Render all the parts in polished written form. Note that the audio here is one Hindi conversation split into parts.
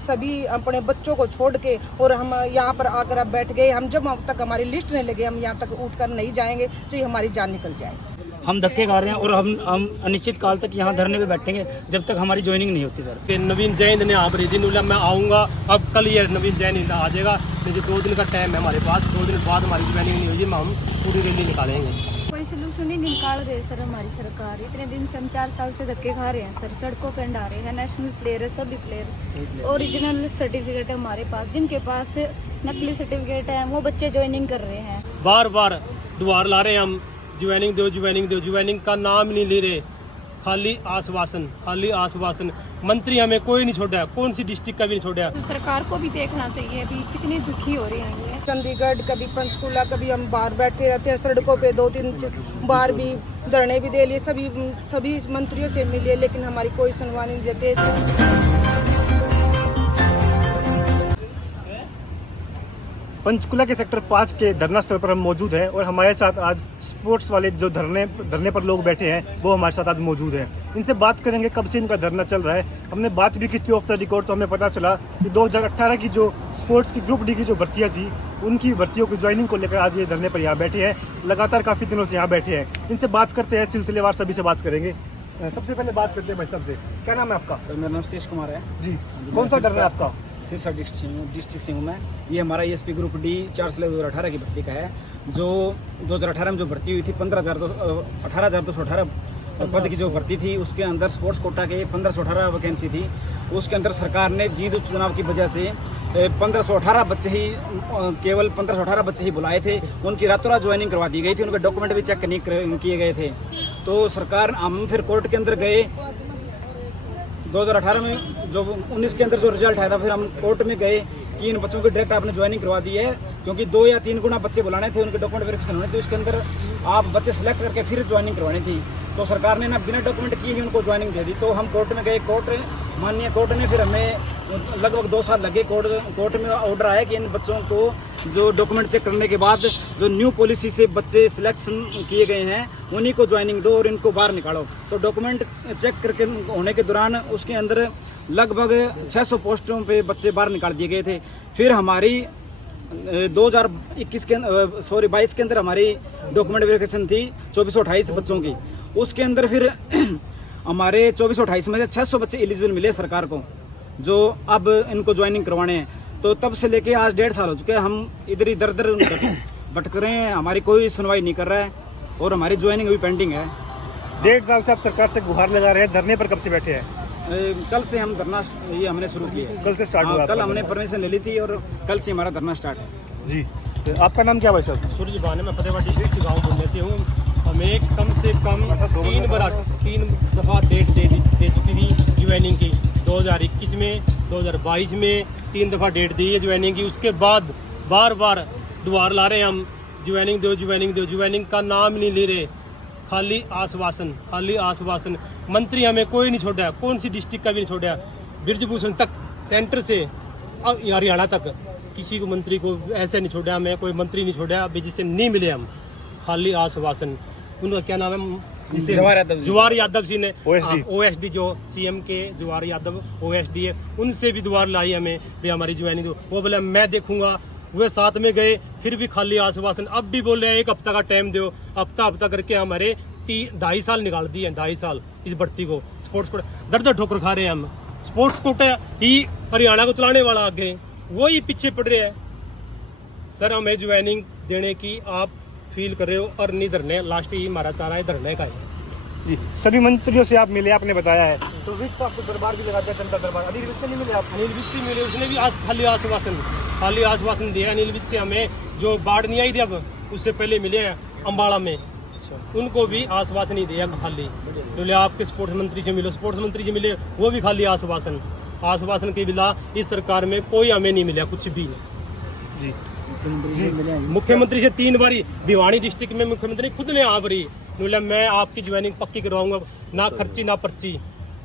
सभी अपने बच्चों को छोड़ के और हम यहाँ पर आकर अब बैठ गए। हम जब तक हमारी लिस्ट नहीं लगे हम यहाँ तक उठकर नहीं जाएंगे, चाहे हमारी जान निकल जाए। हम धक्के खा रहे हैं और हम अनिश्चित काल तक यहाँ धरने पे बैठेंगे जब तक हमारी ज्वाइनिंग नहीं होती। सर नवीन जैन ने आप दिन मैं आऊँगा, अब कल ये नवीन जैन आ जाएगा, मुझे 2 दिन का टाइम है हमारे पास। 2 दिन बाद हमारी ज्वाइनिंग नहीं होगी, हम पूरी रैली निकालेंगे। कोई सोल्यूशन ही निकाल रहे सर हमारी सरकार। इतने दिन से हम 4 साल से धक्के खा रहे हैं सर, सड़कों पे अंडा रहे हैं। नेशनल प्लेयर है, सभी प्लेयर ओरिजिनल सर्टिफिकेट है हमारे पास। जिनके पास नकली सर्टिफिकेट है वो बच्चे ज्वाइनिंग कर रहे हैं। बार बार दुआर ला रहे हैं हम, ज्वाइनिंग दो ज्वाइनिंग दो, ज्वाइनिंग का नाम नहीं ले रहे, खाली आश्वासन, खाली आश्वासन। मंत्री हमें कोई नहीं छोड़ा, कौन सी डिस्ट्रिक्ट का भी नहीं छोड़ा। तो सरकार को भी देखना चाहिए अभी कितनी दुखी हो रही है। चंडीगढ़, कभी पंचकुला, कभी हम बाहर बैठे रहते हैं सड़कों पे। 2-3 बार भी धरने भी दे लिए, सभी मंत्रियों से मिले, लेकिन हमारी कोई सुनवाई नहीं देते। पंचकुला के सेक्टर 5 के धरना स्थल पर हम मौजूद हैं और हमारे साथ आज स्पोर्ट्स वाले जो धरने पर लोग बैठे हैं वो हमारे साथ आज मौजूद हैं। इनसे बात करेंगे कब से इनका धरना चल रहा है। हमने बात भी की थी ऑफ द रिकॉर्ड, तो हमें पता चला कि 2018 की जो स्पोर्ट्स की ग्रुप डी की जो भर्तियाँ थी उनकी भर्तियों की ज्वाइनिंग को लेकर आज ये धरने पर यहाँ बैठे हैं। लगातार काफ़ी दिनों से यहाँ बैठे हैं। इनसे बात करते हैं, सिलसिलेवार सभी से बात करेंगे। सबसे पहले बात करते हैं भाई साहब से, क्या नाम है आपका? सर मेरा नाम शेष कुमार है जी। कौन सा धरना है आपका? सिरसा डिस्ट्रिक्ट से हूँ मैं। ये हमारा ESP ग्रुप डी 4/2018 की भर्ती का है, जो 2018 में जो भर्ती हुई थी 18,218 पद की जो भर्ती थी, उसके अंदर स्पोर्ट्स कोटा के 1518 वैकेंसी थी। उसके अंदर सरकार ने जींद उपचुनाव की वजह से 1518 बच्चे ही, केवल 1518 बच्चे ही बुलाए थे। उनकी रातों रात ज्वाइनिंग करवा दी गई थी, उनके डॉक्यूमेंट भी चेक नहीं किए गए थे। तो सरकार, हम फिर कोर्ट के अंदर गए 2018 में, जो 19 के अंदर जो रिजल्ट आया था, फिर हम कोर्ट में गए कि इन बच्चों की डायरेक्ट आपने ज्वाइनिंग करवा दी है, क्योंकि 2 या 3 गुना बच्चे बुलाने थे, उनके डॉक्यूमेंट वेरिफिकेशन होने थे, उसके अंदर आप बच्चे सेलेक्ट करके फिर ज्वाइनिंग करवानी थी। तो सरकार ने ना बिना डॉक्यूमेंट किए ही उनको ज्वाइनिंग दे दी। तो हम कोर्ट में गए, माननीय कोर्ट ने फिर हमें लगभग 2 साल लगे। कोर्ट में ऑर्डर आया कि इन बच्चों को जो डॉक्यूमेंट चेक करने के बाद जो न्यू पॉलिसी से बच्चे सिलेक्शन किए गए हैं उन्हीं को ज्वाइनिंग दो और इनको बाहर निकालो। तो डॉक्यूमेंट चेक करके होने के दौरान उसके अंदर लगभग 600 पोस्टों पे बच्चे बाहर निकाल दिए गए थे। फिर हमारी 2022 के अंदर हमारी डॉक्यूमेंट वेरिफिकेशन थी 2428 बच्चों की। उसके अंदर फिर हमारे 2428 में से 600 बच्चे एलिजिबल मिले सरकार को, जो अब इनको ज्वाइनिंग करवाने हैं। तो तब से लेके आज 1.5 साल हो चुके हैं, हम इधर ही दर भटक रहे हैं, हमारी कोई सुनवाई नहीं कर रहा है और हमारी ज्वाइनिंग अभी पेंडिंग है। 1.5 साल से आप सरकार से गुहार लगा रहे हैं, धरने पर कब से बैठे हैं? कल से हम धरना ये हमने शुरू किया। कल से स्टार्ट हुआ? कल हमने परमिशन ले ली थी और कल से हमारा धरना स्टार्ट है। जी। तो आपका नाम क्या भाई साहब? सूरज बान है, मैं फतेहबाद डिस्ट्रिक्ट गाँव बोलने से हूँ। हमें कम से कम 3 दफ़ा डेट दे चुकी थी ज्वाइनिंग की। 2021 में, 2022 में 3 दफ़ा डेट दी है ज्वाइनिंग की। उसके बाद बार बार दुआर ला रहे हैं हम, ज्वाइनिंग दो ज्वाइनिंग दो, ज्वाइनिंग का नाम नहीं ले रहे, खाली आश्वासन, खाली आश्वासन। मंत्री हमें कोई नहीं छोड़ा, कौन सी डिस्ट्रिक्ट का भी नहीं छोड़ा। ब्रिजभूषण तक, सेंटर से हरियाणा तक किसी को मंत्री को ऐसे नहीं छोड़ा, हमें कोई मंत्री नहीं छोड़ा अभी जिससे नहीं मिले हम, खाली आश्वासन। उनका क्या नाम है? जवाहर यादव जी ने OSD जो CM के जवाहर यादव OSD है, उनसे भी दुआर लाई हमें भी हमारी ज्वाइनिंग दो। वो बोले मैं देखूंगा, वे साथ में गए, फिर भी खाली आश्वासन। अब भी बोल रहे हैं 1 हफ्ता का टाइम दो। हफ्ता करके हमारे 2.5 साल निकाल दिए, 2.5 साल इस भर्ती को। स्पोर्ट्स कोटा दर ठोकर खा रहे हैं हम। स्पोर्ट्स कोटा ही हरियाणा को चलाने वाला आगे, वही पीछे पड़ रहे हैं। सर हमें ज्वाइनिंग देने की आप फील कर रहे हो और नहीं धरने, लास्ट ही हमारा चारा है धरने का है। जी। सभी मंत्रियों से आप मिले, आपने बताया है, तो विज साहब को दरबार भी लगाते हैं, जनता दरबार। अनिल विज से नहीं मिले आप? अनिल विज से मिले, उसने भी आज खाली आश्वासन दिया। अनिल विज से हमें जो बाढ़ नहीं आई थी अब उससे पहले मिले हैं अम्बाड़ा में, उनको भी आश्वासन ही दिया खाली। बोले आपके स्पोर्ट्स मंत्री से मिलो, स्पोर्ट्स मंत्री से मिले, वो भी खाली आश्वासन के बिना इस सरकार में कोई हमें नहीं मिला कुछ भी। जी। मुख्यमंत्री से 3 बारी, भिवानी डिस्ट्रिक्ट में मुख्यमंत्री खुद ने आवरी बोला मैं आपकी ज्वाइनिंग पक्की करवाऊंगा, ना खर्ची ना पर्ची,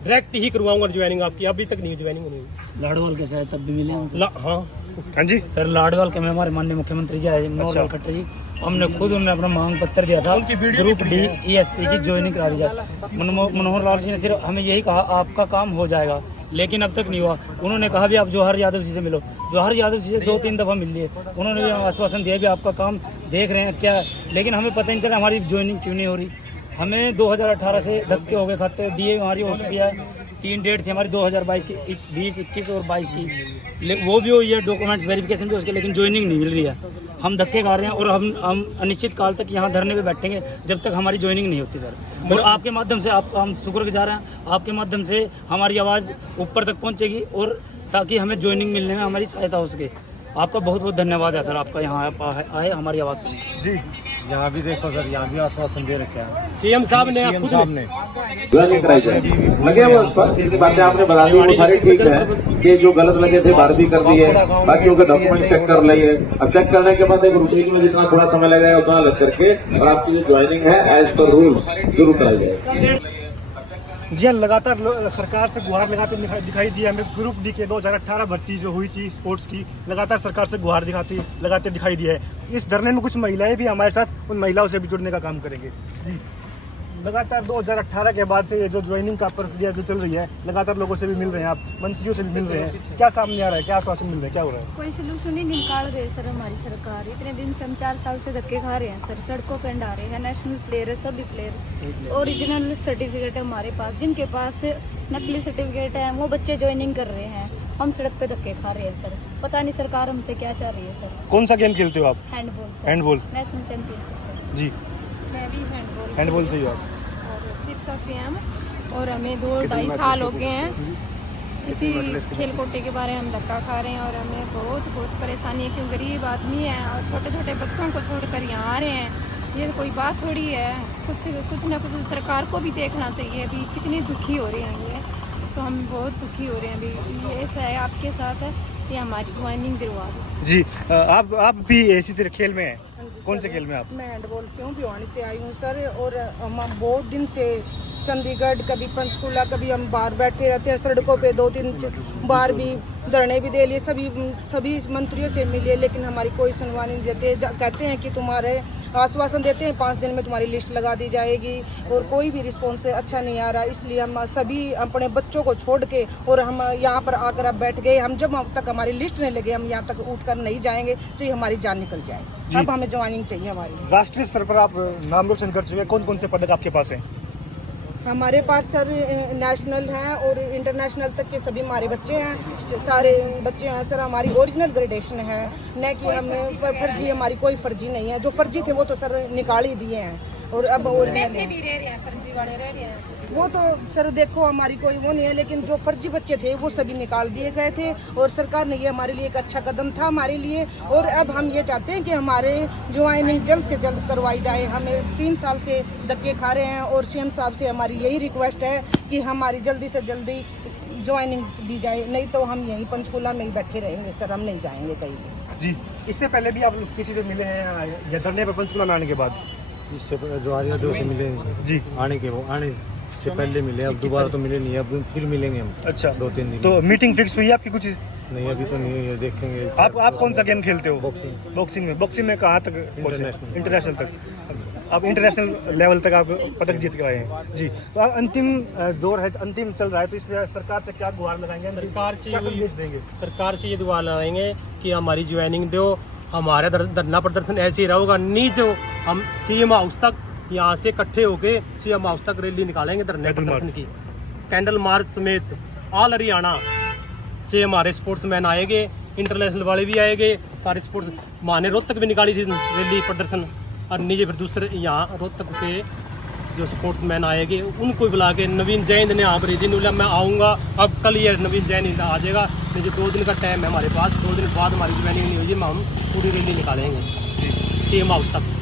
डायरेक्ट ही करवाऊंगा ज्वाइनिंग आपकी। अभी तक नहीं ज्वाइनिंग हुई। लाडवाल के साथ तब भी मिले हमसे। हाँ जी सर, लाडवाल के में हमारे माननीय मुख्यमंत्री जी आए, मनोहर खट्टर जी, हमने खुद उन्हें अपना मांग पत्र दिया था ग्रुप डी ESP की ज्वाइनिंग करा दी जाए। मनोहर लाल जी ने सिर्फ हमें यही कहा आपका काम हो जाएगा, लेकिन अब तक नहीं हुआ। उन्होंने कहा भी आप जवाहर यादव जी से मिलो, जवाहर यादव जी से 2-3 दफ़ा मिल लिए, उन्होंने भी आश्वासन दिया भी आपका काम देख रहे हैं क्या, लेकिन हमें पता नहीं चला हमारी ज्वाइनिंग क्यों नहीं हो रही। हमें 2018 से धक्के हो गए, खाते DA हमारी हो चुकी है, 3 डेट थी हमारी 2022 की, 20, 21 और 22 की, वो भी हुई है, डॉक्यूमेंट्स वेरिफिकेशन भी उसके, लेकिन ज्वाइनिंग नहीं मिल रही है। हम धक्के खा रहे हैं और हम अनिश्चित काल तक यहाँ धरने पे बैठेंगे जब तक हमारी ज्वाइनिंग नहीं होती सर। और आपके माध्यम से हम शुक्रगुजार हैं, आपके माध्यम से हमारी आवाज़ ऊपर तक पहुँचेगी और ताकि हमें ज्वाइनिंग मिलने में हमारी सहायता हो सके। आपका बहुत बहुत धन्यवाद है सर, आपका यहाँ आए हमारी आवाज़ सुनी। जी, यहाँ भी देखो सर, यहाँ भी आश्वासन दे रखे हैं सीएम साहब ने सीएम साहब ने। लगे वो बातें आपने बता दी, वो सारे ठीक है कि जो गलत लगे थे बाहर भी कर दिए, बाकी के डॉक्यूमेंट चेक कर लिए। अब चेक करने के बाद एक रूटीन में जितना थोड़ा समय लगेगा उतना लग करके और आपकी जो ज्वाइनिंग है एज पर रूल जरूर कराई जाए। जी हाँ, लगातार सरकार से गुहार लगाते दिखाई दिया हमें। ग्रुप डी के 2018 भर्ती जो हुई थी स्पोर्ट्स की, लगातार सरकार से गुहार लगाते दिखाई दिया है। इस धरने में कुछ महिलाएं भी हमारे साथ, उन महिलाओं से भी जुड़ने का काम करेंगे। जी, लगातार 2018 के बाद से ये जो ज्वाइनिंग का प्रक्रिया जो चल रही है, लगातार लोगों से भी मिल रहे हैं, आप मंत्रियों से भी मिल रहे हैं, क्या सामने आ रहा है, क्या आश्वासन मिल रहा है, क्या हो रहा है? कोई सोल्यूशन ही निकाल रहे सर हमारी सरकार। इतने दिन से हम 4 साल से धक्के खा रहे हैं सर, सड़कों पे डा रहे हैं। नेशनल प्लेयर है, सभी प्लेयर, ओरिजिनल सर्टिफिकेट है हमारे पास, जिनके पास नकली सर्टिफिकेट है वो बच्चे ज्वाइनिंग कर रहे हैं। हम सड़क पे धक्के खा रहे हैं सर, पता नहीं सरकार हमसे क्या चाह रही है सर। कौन सा गेम खेलते हो आप? Handball sir, handball, national championship sir. जी, मैं भी हैंडबॉल से ही हो आप? सिरसा से हम, और हमें 2-2.5 साल हो गए हैं इसी खेल कोटे के बारे में हम धक्का खा रहे हैं और हमें बहुत परेशानी है, क्योंकि गरीब आदमी है और छोटे छोटे बच्चों को छोड़कर यहाँ आ रहे हैं। ये कोई बात थोड़ी है, कुछ ना कुछ सरकार को भी देखना चाहिए। अभी कितनी दुखी हो रहे हैं ये, तो हम बहुत दुखी हो रहे हैं। अभी ये ऐसा है आपके साथ है कि हमारी ज्वाइनिंग दिलवा दो। जी, आप भी इसी तरह खेल में हैं? कौन से खेल में आप? मैं हैंडबॉल से हूँ, भिवानी से आई हूँ सर। और हम बहुत दिन से चंडीगढ़, कभी पंचकुला, कभी हम बाहर बैठे रहते हैं सड़कों पे। 2-3 बार भी धरने भी दे लिए, सभी मंत्रियों से मिले, लेकिन हमारी कोई सुनवाई नहीं देते। कहते हैं कि तुम्हारे आश्वासन देते हैं 5 दिन में तुम्हारी लिस्ट लगा दी जाएगी, और कोई भी रिस्पॉन्स अच्छा नहीं आ रहा। इसलिए हम सभी अपने बच्चों को छोड़ के और हम यहाँ पर आकर अब बैठ गए। हम जब तक हमारी लिस्ट नहीं लगे हम यहाँ तक उठ कर नहीं जाएंगे, चाहे हमारी जान निकल जाए। अब हमें ज्वाइनिंग चाहिए हमारी। राष्ट्रीय स्तर पर आप नाम रोशन कर चुके हैं, कौन कौन से पदक आपके पास हैं? हमारे पास सर नेशनल हैं और इंटरनेशनल तक के सभी हमारे बच्चे हैं, सारे बच्चे हैं सर। हमारी ओरिजिनल ग्रेडेशन है, न कि हमें फर्जी, हमारी कोई फर्जी नहीं है। जो फर्जी थे वो तो सर निकाल ही दिए हैं, और अब ओरिजिनल भी रह रहे हैं, फर्जी वाले रह रहे हैं। वो तो सर देखो हमारी कोई वो नहीं है, लेकिन जो फर्जी बच्चे थे वो सभी निकाल दिए गए थे। और सरकार ने ये हमारे लिए एक अच्छा कदम था हमारे लिए। और अब हम ये चाहते हैं कि हमारे ज्वाइनिंग जल्द से जल्द करवाई जाए। हमें 3 साल से धक्के खा रहे हैं और सीएम साहब से हमारी यही रिक्वेस्ट है कि हमारी जल्दी से जल्दी ज्वाइनिंग दी जाए, नहीं तो हम यहीं पंचकुला में ही बैठे रहेंगे सर, हम नहीं जाएंगे कहीं भी। जी, इससे पहले भी आप किसी से मिले हैं या धरने पर पंचकुला में आने के बाद? इससे जवाहर से मिले जी, आने से पहले मिले, अब दोबारा तो मिले नहीं, अब फिर मिलेंगे हम। अच्छा, 2-3 दिन। तो मीटिंग फिक्स हुई है आपकी कुछ? नहीं, अभी तो नहीं हुई है, देखेंगे। आप कौन सा गेम खेलते हो? बॉक्सिंग। बॉक्सिंग में कहाँ तक? इंटरनेशनल तक। आप इंटरनेशनल लेवल तक आप पदक जीत के आए हैं। जी, तो अंतिम दौर है, अंतिम चल रहा है, तो इस पर सरकार से क्या गुहार लगाएंगे? सरकार से ये दुआ लगाएंगे कि हमारी ज्वाइनिंग दो, हमारा धरना प्रदर्शन ऐसे ही रहेगा, नहीं तो हम सीएम हाउस तक यहाँ से इकट्ठे होके सीएम हाउस तक रैली निकालेंगे धरने प्रदर्शन की। कैंडल मार्च समेत ऑल हरियाणा से हमारे स्पोर्ट्समैन आएंगे, इंटरनेशनल वाले भी आएंगे, सारे स्पोर्ट्स। माने रोहतक भी निकाली थी रैली प्रदर्शन, और नीचे फिर दूसरे यहाँ रोहतक से जो स्पोर्ट्समैन आएंगे उनको बुला के नवीन जैन ने यहाँ पर दिन मैं आऊँगा। अब कल ये नवीन जैन आ जाएगा, जो 2 दिन का टाइम है हमारे पास, 2 दिन बाद हमारी ज्वाइनिंग नहीं होगी, हम पूरी रैली निकालेंगे सीएम हाउस तक।